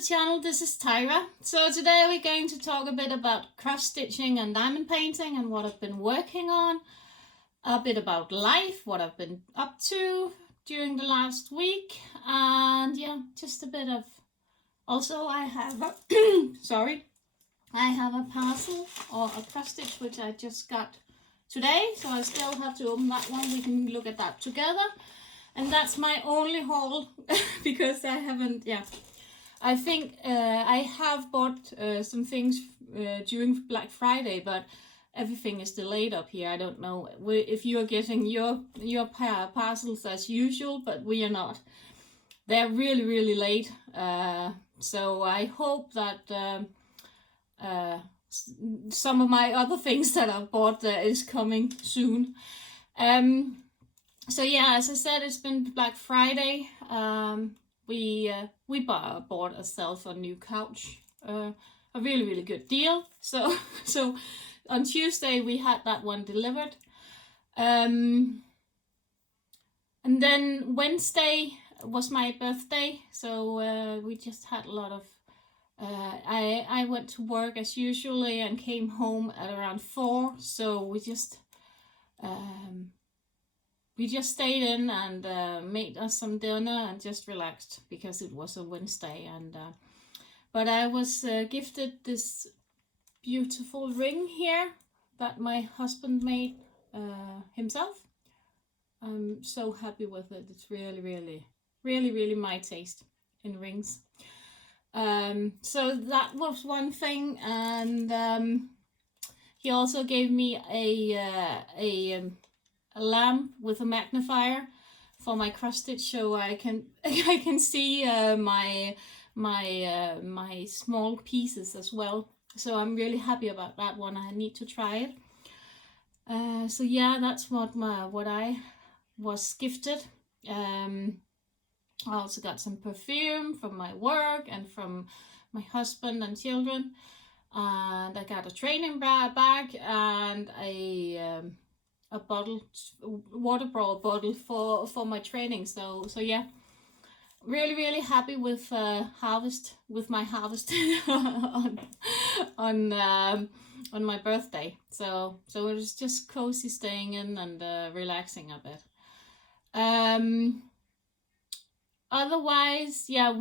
the channel. This is Tyra. So today we're going to talk a bit about cross stitching and diamond painting and what I've been working on, a bit about life, what I've been up to during the last week, and yeah, just a bit of, also I have a I have a parcel or a cross stitch which I just got today, so I still have to open that one. We can look at that together. And that's my only haul because I haven't, I think I have bought some things during Black Friday, but everything is delayed up here. I don't know if you are getting your parcels as usual, but we are not. They're really, really late. So I hope that some of my other things that I've bought is coming soon. So yeah, as I said, it's been Black Friday. We bought ourselves a new couch, a really, really good deal. So on Tuesday we had that one delivered, and then Wednesday was my birthday. So we just had a lot of. I went to work as usually and came home at around 4. So we just stayed in and made us some dinner and just relaxed because it was a Wednesday. And but I was gifted this beautiful ring here that my husband made himself. I'm so happy with it. It's really, really, really, really my taste in rings. So that was one thing, and he also gave me a lamp with a magnifier for my cross stitch, so I can see my small pieces as well. So I'm really happy about that one. I need to try it. So yeah, that's what I was gifted. I also got some perfume from my work and from my husband and children, and I got a training bag and a water bottle for my training. So yeah, really, really happy with my harvest on my birthday. So it was just cozy staying in and relaxing a bit. Otherwise, yeah,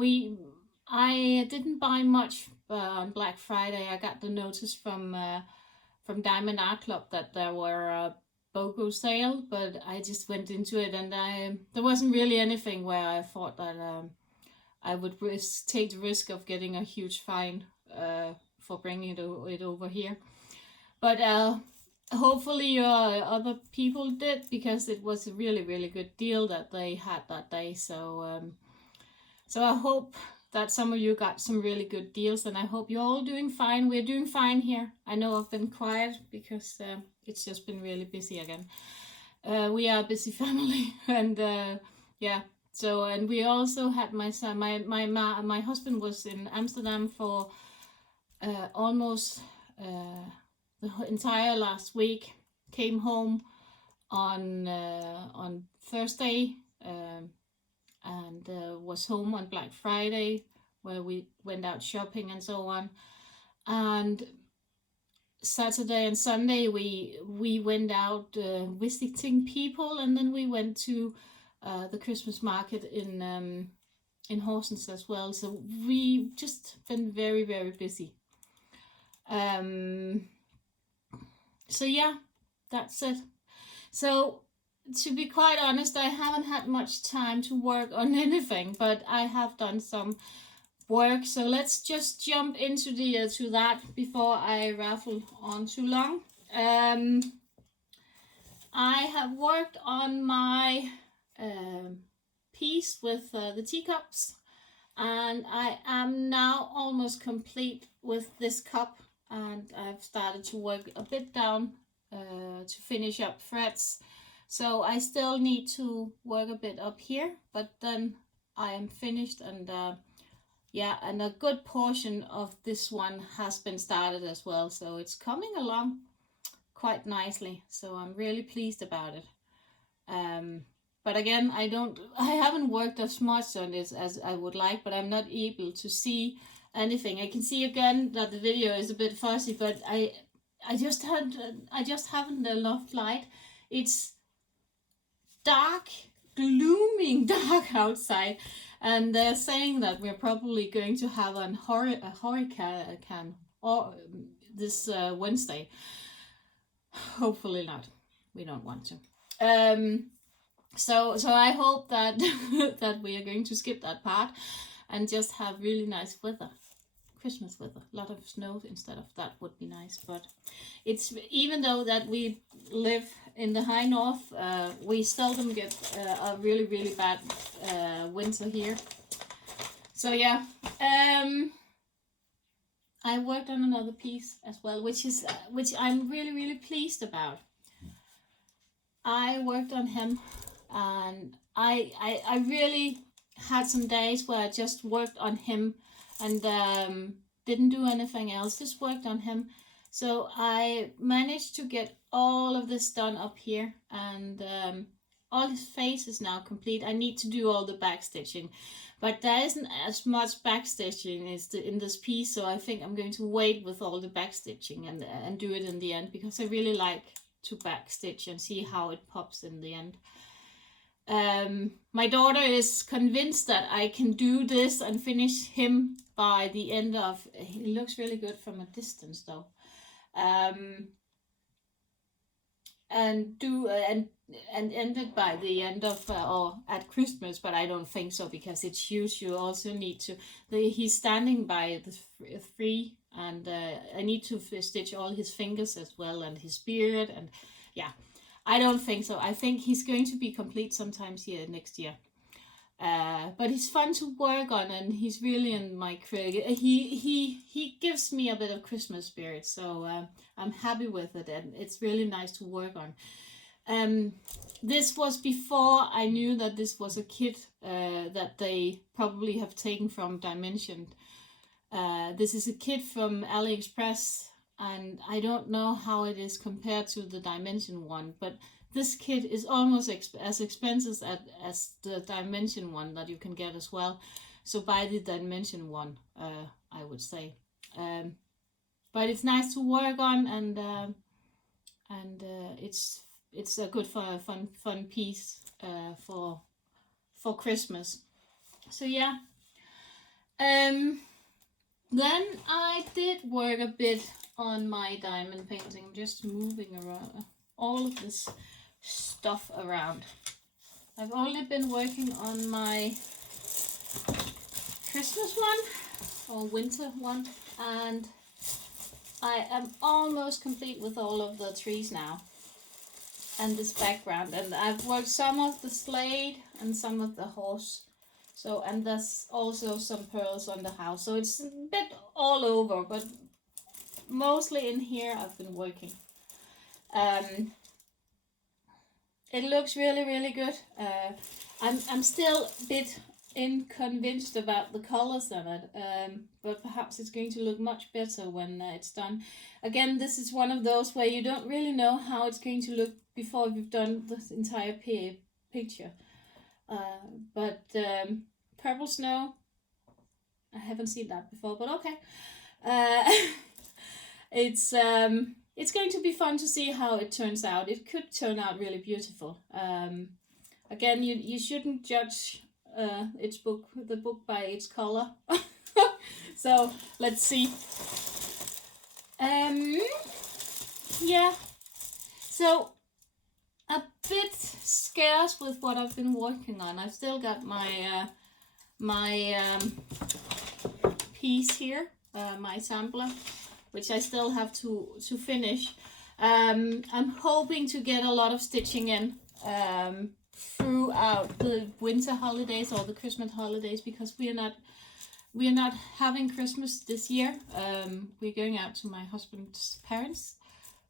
I didn't buy much on Black Friday. I got the notice from Diamond Art Club that there were BOGO sale, but I just went into it and there wasn't really anything where I thought that I would take the risk of getting a huge fine for bringing it over here. But hopefully other people did, because it was a really, really good deal that they had that day. So I hope that some of you got some really good deals, and I hope you're all doing fine. We're doing fine here. I know I've been quiet because it's just been really busy again. We are a busy family, and yeah. So, and we also had my son. My husband was in Amsterdam for almost the entire last week. Came home on Thursday. And was home on Black Friday, where we went out shopping and so on. And Saturday and Sunday we went out visiting people, and then we went to the Christmas market in Horsens as well. So we just been very, very busy. So yeah, that's it. So to be quite honest, I haven't had much time to work on anything, but I have done some work. So let's just jump into to that before I raffle on too long. I have worked on my piece with the teacups, and I am now almost complete with this cup, and I've started to work a bit down to finish up threads. So I still need to work a bit up here, but then I am finished, and yeah, and a good portion of this one has been started as well. So it's coming along quite nicely. So I'm really pleased about it. But again, I haven't worked as much on this as I would like, but I'm not able to see anything. I can see again that the video is a bit fuzzy, but I just haven't enough light. It's dark, glooming dark outside, and they're saying that we're probably going to have a hurricane or this Wednesday. Hopefully not. We don't want to. So I hope that that we are going to skip that part and just have really nice weather. Christmas weather. A lot of snow instead of that would be nice. But it's, even though that we live in the high north, we seldom get a really, really bad winter here. So yeah, I worked on another piece as well, which I'm really, really pleased about. I worked on him, and I really had some days where I just worked on him and didn't do anything else, just worked on him. So I managed to get all of this done up here, and all his face is now complete. I need to do all the back stitching, but there isn't as much back stitching in this piece, so I think I'm going to wait with all the back stitching and do it in the end, because I really like to back stitch and see how it pops in the end. My daughter is convinced that I can do this and finish him by the end of, he looks really good from a distance though, and end it by the end of or at Christmas, but I don't think so, because it's huge. You also need to, he's standing by the three, and I need to stitch all his fingers as well, and his beard, and yeah, I don't think so. I think he's going to be complete sometimes here next year. But he's fun to work on, and he's really in my he gives me a bit of Christmas spirit, so I'm happy with it, and it's really nice to work on. This was before I knew that this was a kit that they probably have taken from Dimension. This is a kit from AliExpress, and I don't know how it is compared to the Dimension one, but this kit is almost as expensive as the Dimension one that you can get as well. So buy the Dimension one, I would say. But it's nice to work on, and it's a good fun piece for Christmas. So yeah. Then I did work a bit on my diamond painting. I'm just moving around all of this stuff around. I've only been working on my Christmas one or winter one, and I am almost complete with all of the trees now and this background, and I've worked some of the sled and some of the horse. So, and there's also some pearls on the house. So it's a bit all over, but mostly in here I've been working. It looks really, really good. I'm still a bit unconvinced about the colors of it, but perhaps it's going to look much better when it's done. Again, this is one of those where you don't really know how it's going to look before you've done the entire picture. But purple snow, I haven't seen that before, but okay. It's going to be fun to see how it turns out. It could turn out really beautiful. Again, you shouldn't judge the book by its color. So let's see. Yeah. So a bit scarce with what I've been working on. I've still got my piece here, my sampler, which I still have to finish. I'm hoping to get a lot of stitching in throughout the winter holidays or the Christmas holidays, because we are not having Christmas this year. We're going out to my husband's parents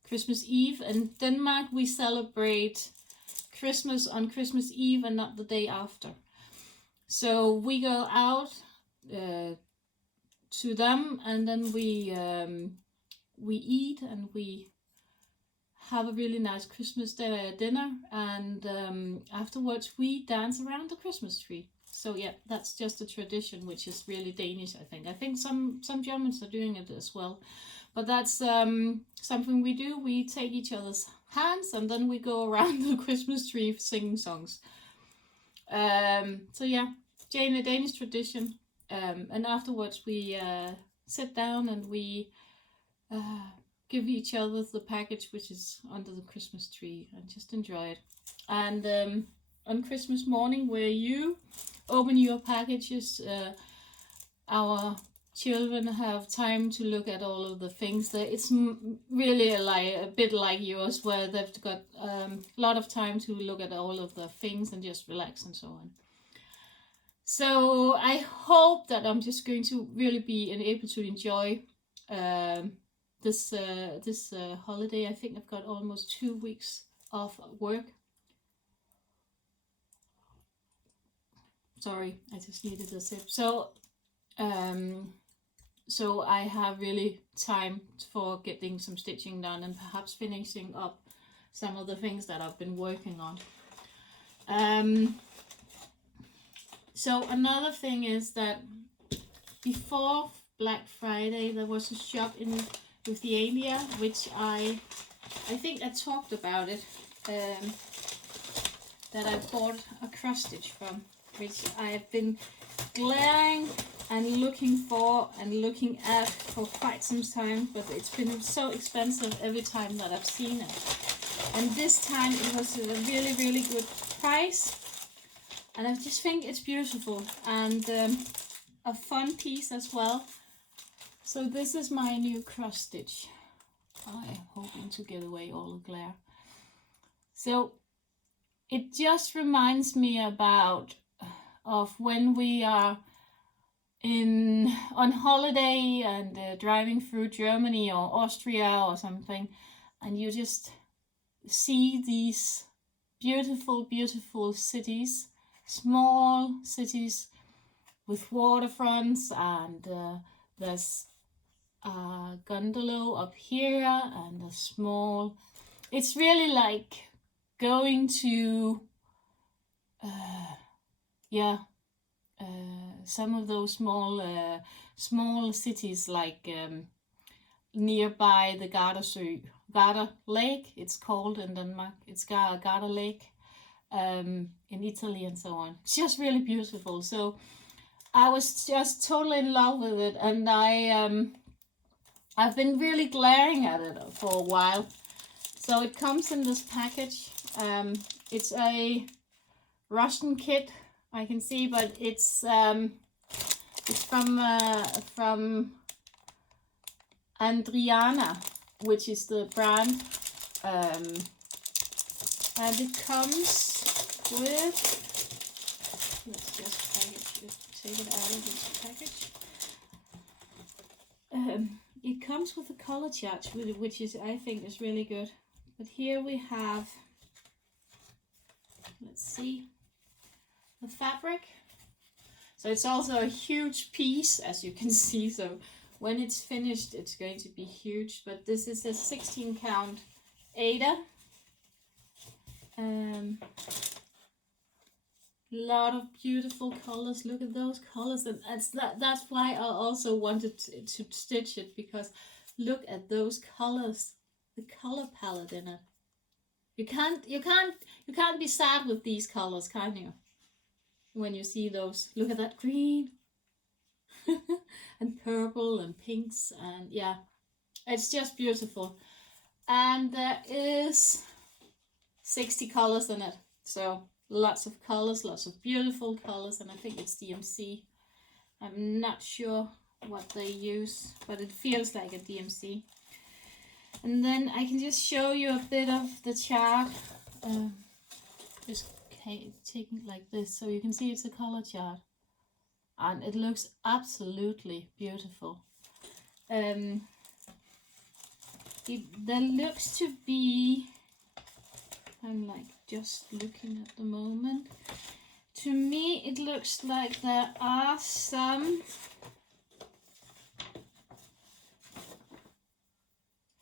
Christmas Eve. In Denmark, we celebrate Christmas on Christmas Eve and not the day after. So we go out to them, and then we eat, and we have a really nice Christmas dinner, and afterwards we dance around the Christmas tree. So yeah, that's just a tradition which is really Danish, I think. I think some Germans are doing it as well. But that's something we do. We take each other's hands and then we go around the Christmas tree singing songs. So yeah, Danish tradition. And afterwards we sit down and we give each other the package which is under the Christmas tree and just enjoy it. And on Christmas morning, where you open your packages, our children have time to look at all of the things. That it's really a bit like yours, where they've got a lot of time to look at all of the things and just relax and so on. So I hope that I'm just going to really be able to enjoy this holiday. I think I've got almost 2 weeks off work. Sorry, I just needed a sip. So I have really time for getting some stitching done and perhaps finishing up some of the things that I've been working on. So another thing is that before Black Friday, there was a shop in Lithuania, which I think I talked about it, that I bought a cross stitch from, which I've been glaring and looking for and looking at for quite some time, but it's been so expensive every time that I've seen it. And this time it was a really, really good price. And I just think it's beautiful and a fun piece as well. So this is my new cross stitch. I'm hoping to get away all the glare. So it just reminds me of when we are on holiday and driving through Germany or Austria or something, and you just see these beautiful, beautiful cities. Small cities with waterfronts, and there's a gondola up here and a small. It's really like going to some of those small cities, like nearby the Garda Lake. It's called in Denmark. It's Garda Lake. In Italy and so on. It's just really beautiful. So I was just totally in love with it, and I've been really glaring at it for a while. So it comes in this package. It's a Russian kit, I can see, but it's from Adriana, which is the brand, and it comes with, let's just package it, take it out of this package. It comes with a color chart, which is, I think, is really good. But here we have, let's see, the fabric. So it's also a huge piece, as you can see. So when it's finished, it's going to be huge. But this is a 16 count Ada. Lot of beautiful colors. Look at those colors, and that's why I also wanted to stitch it, because look at those colors, the color palette in it. You can't be sad with these colors, can you? When you see those, look at that green and purple and pinks, and yeah, it's just beautiful. And there is 60 colors in it, so lots of colors, lots of beautiful colors, and I think it's DMC. I'm not sure what they use, but it feels like a DMC. And then I can just show you a bit of the chart. Just taking it like this, so you can see it's a color chart, and it looks absolutely beautiful. There looks to be, I'm like just looking at the moment. To me, it looks like there are some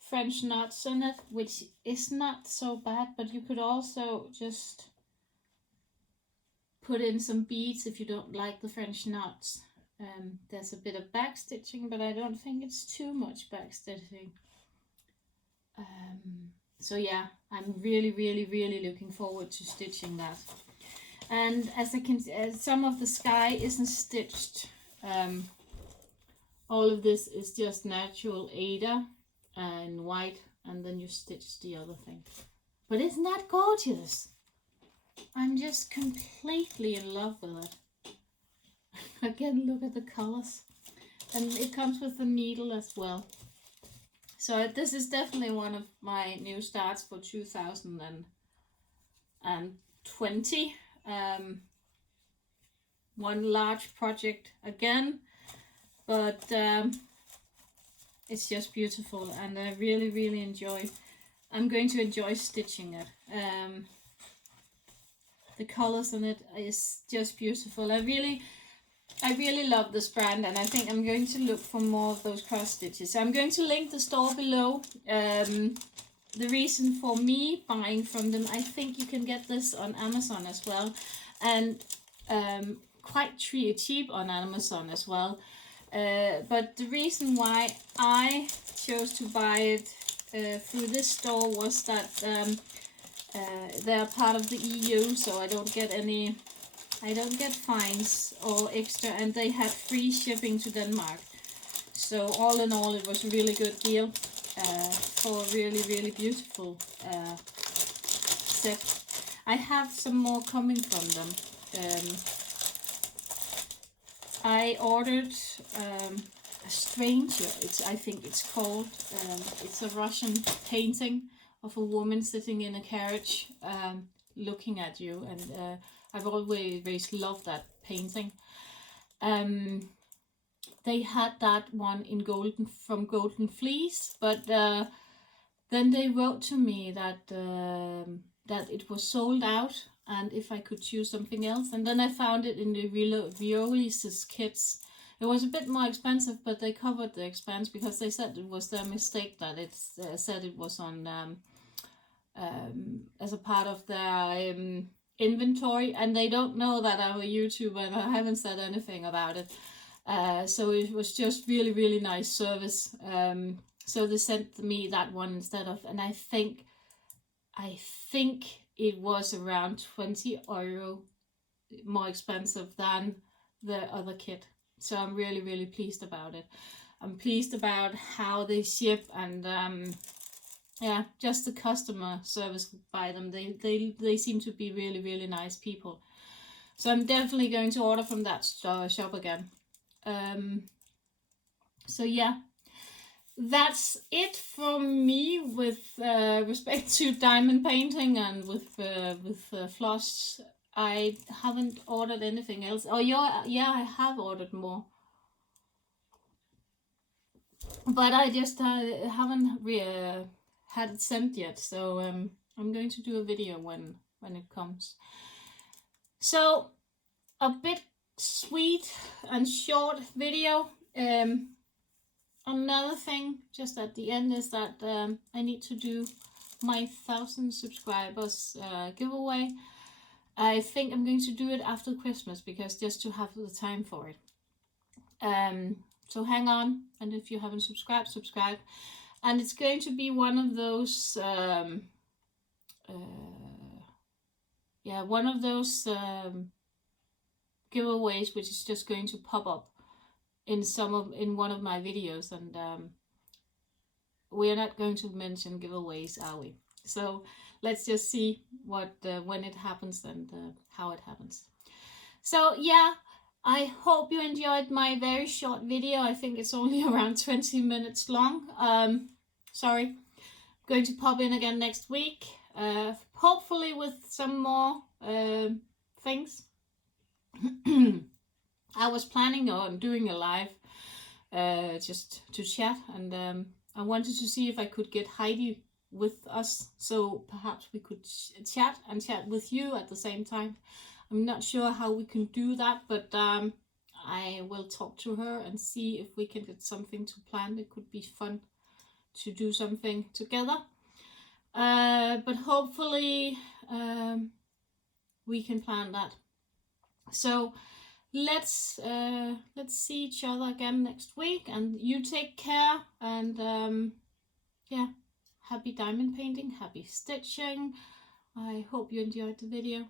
French knots in it, which is not so bad, but you could also just put in some beads if you don't like the French knots. There's a bit of back stitching, but I don't think it's too much back stitching. So yeah, I'm really looking forward to stitching that. And as I can see, some of the sky isn't stitched. All of this is just natural Ada and white, and then you stitch the other thing. But isn't that gorgeous? I'm just completely in love with it. Again, look at the colors. And it comes with the needle as well. So this is definitely one of my new starts for 2020. One large project again, but it's just beautiful, and I really enjoy. I'm going to enjoy stitching it. The colors in it is just beautiful. I really love this brand, and I think I'm going to look for more of those cross stitches. I'm going to link the store below. The reason for me buying from them, I think you can get this on Amazon as well, and quite cheap on Amazon as well. But the reason why I chose to buy it through this store was that they're part of the EU, so I don't get fines or extra, and they had free shipping to Denmark. So all in all, it was a really good deal for a really beautiful set. I have some more coming from them. I ordered a stranger, I think it's called. It's a Russian painting of a woman sitting in a carriage looking at you, and I've always loved that painting. They had that one in from Golden Fleece, but then they wrote to me that that it was sold out, and if I could choose something else. And then I found it in the Violis' kits. It was a bit more expensive, but they covered the expense because they said it was their mistake that it said it was on as a part of their inventory, and they don't know that I'm a YouTuber and I haven't said anything about it. So it was just really nice service. So they sent me that one instead of, and I think it was around 20 euro more expensive than the other kit. So I'm really pleased about it. I'm pleased about how they ship, and yeah, just the customer service by them. They seem to be really nice people. So I'm definitely going to order from that shop again. So yeah, that's it from me with respect to diamond painting and with floss. I haven't ordered anything else. Oh yeah, I have ordered more, but I just haven't had it sent yet. So I'm going to do a video when it comes. So a bit sweet and short video. Another thing just at the end is that I need to do my 1,000 subscribers giveaway. I think I'm going to do it after Christmas, because just to have the time for it. So hang on, and if you haven't subscribed, subscribe. And it's going to be one of those giveaways which is just going to pop up in one of my videos, and we are not going to mention giveaways, are we? So let's just see what when it happens and how it happens. So yeah, I hope you enjoyed my very short video. I think it's only around 20 minutes long. Sorry. I'm going to pop in again next week, hopefully with some more things. I was planning on doing a live just to chat, and I wanted to see if I could get Heidi with us, so perhaps we could chat with you at the same time. I'm not sure how we can do that, but I will talk to her and see if we can get something to plan. It could be fun to do something together. But hopefully we can plan that. So let's see each other again next week, and you take care, and yeah, happy diamond painting, happy stitching. I hope you enjoyed the video.